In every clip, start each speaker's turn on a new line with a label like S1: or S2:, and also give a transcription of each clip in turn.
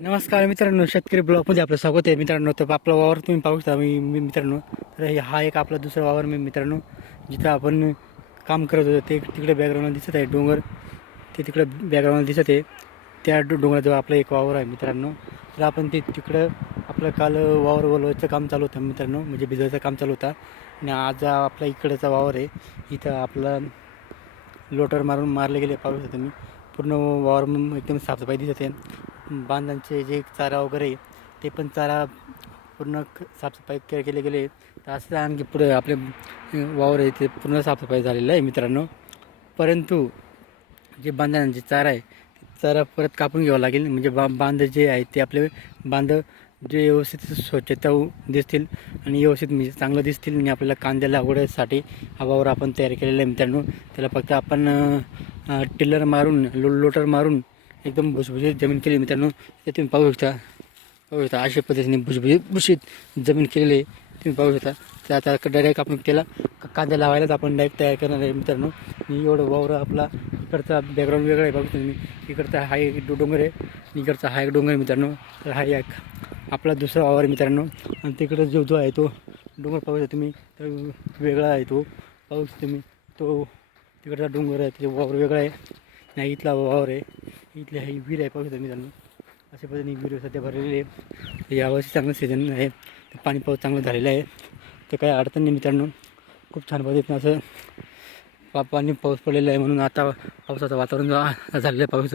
S1: नमस्कार मित्रांनो शेतकरी ब्लॉगमध्ये आपलं स्वागत आहे. मित्रांनो तर आपला वावर तुम्ही पाहू शकता मी मी मित्रांनो. तर हे- हा एक आपला दुसरा वावर मी मित्रांनो. जिथं आपण काम करत होतो ते तिकडे बॅकग्राऊंडला दिसत आहे डोंगर. ते तिकडे बॅकग्राऊंडला दिसत आहे. त्या डोंगराजवळ आपलं एक वावर आहे मित्रांनो. तर आपण ते तिकडं आपलं काल वावर वलवायचं काम चालू होतं मित्रांनो. म्हणजे भिजवायचं काम चालू होतं. आणि आज आपला इकडचा वावर आहे. इथं आपला लोटर मारून मारले गेले पाहू शकता तुम्ही. पूर्ण वावर एकदम साफसफाई दिसत आहे. बांधांचे जे चारा वगैरे ते पण चारा पूर्ण क- साफसफाई के केले गेले. तर असं आणखी पुढे आपले वावर आहे ते पूर्ण साफसफाई झालेलं आहे मित्रांनो. परंतु जे बांधांचे चारा आहे ते चारा परत कापून घ्यावं लागेल. म्हणजे बा बांध जे आहे ते आपले बांध जे व्यवस्थित स्वच्छता दिसतील आणि व्यवस्थित म्हणजे चांगलं दिसतील आणि आपल्याला कांद्या लागवडीसाठी हा वावर आपण तयार केलेला आहे मित्रांनो. त्याला फक्त आपण टिलर मारून लो लोटर मारून एकदम भुसभुशीत जमीन केली मित्रांनो. ते तुम्ही पाहू शकता पाहू शकता अशा पद्धतीने भुसभुशीत भुशीत जमीन केलेली आहे. तुम्ही पाहू शकता. तर आता डायरेक्ट आपण त्याला कांदा लावायलाच आपण डायरेक्ट तयार करणार आहे मित्रांनो. मी एवढं वावर आपला इकडचा बॅकग्राऊंड वेगळा आहे बघू तुम्ही. इकडचा हा एक डोंगर आहे. इकडचा हा एक डोंगर आहे मित्रांनो. तर हा एक आपला दुसरा वावर आहे मित्रांनो. आणि तिकडे जो जो आहे तो डोंगर पाहू शकता तुम्ही. तर वेगळा आहे तो. पाहू शकता तुम्ही. तो तिकडचा डोंगर आहे. त्याचा वावर वेगळा आहे. नाही इथला वावर आहे. इथले हे विहीर आहे पाहू शकता मित्रांनो. अशा पद्धतीने विहीर सध्या भरलेली आहे यावर्षी चांगलं सीझन आहे. तर पाणी पाऊस चांगलं झालेलं आहे. तर काही अडचण नाही मित्रांनो. खूप छान पद्धतीनं असं पा पाणी पाऊस पडलेला आहे म्हणून आता पावसाचं वातावरण झालेलं आहे पाऊस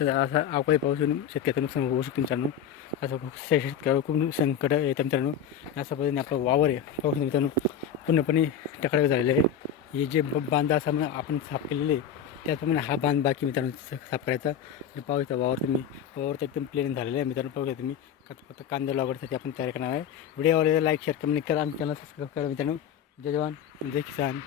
S1: तर असा अवकाळी पाऊस येऊन शेतकऱ्याचं नुकसान होऊ शकतो मित्रांनो. असं खूप शेतकऱ्यावर खूप संकट येतं मित्रांनो. अशा पद्धतीने आपला वावर आहे पाऊस मित्रांनो. पूर्णपणे टकराक झालेलं आहे. हे जे बांधा बांध असा म्हणून आपण साफ केलेले आहे. त्याचप्रमाणे हा बांध बाकी मित्रांनो स- साफ करायचा. आणि पाहू शकता वावर तुम्ही वावर तर एकदम प्लेन झालेलं आहे. मित्रांनो पाहू शकता तुम्ही. फक्त कांदा लागवडीसाठी आपण तयार करणार आहे. व्हिडिओ आवडले लाईक शेअर कमेंट करा. आणि चॅनल सबस्क्राईब करा मित्रांनो. जय जवान. जय किसान.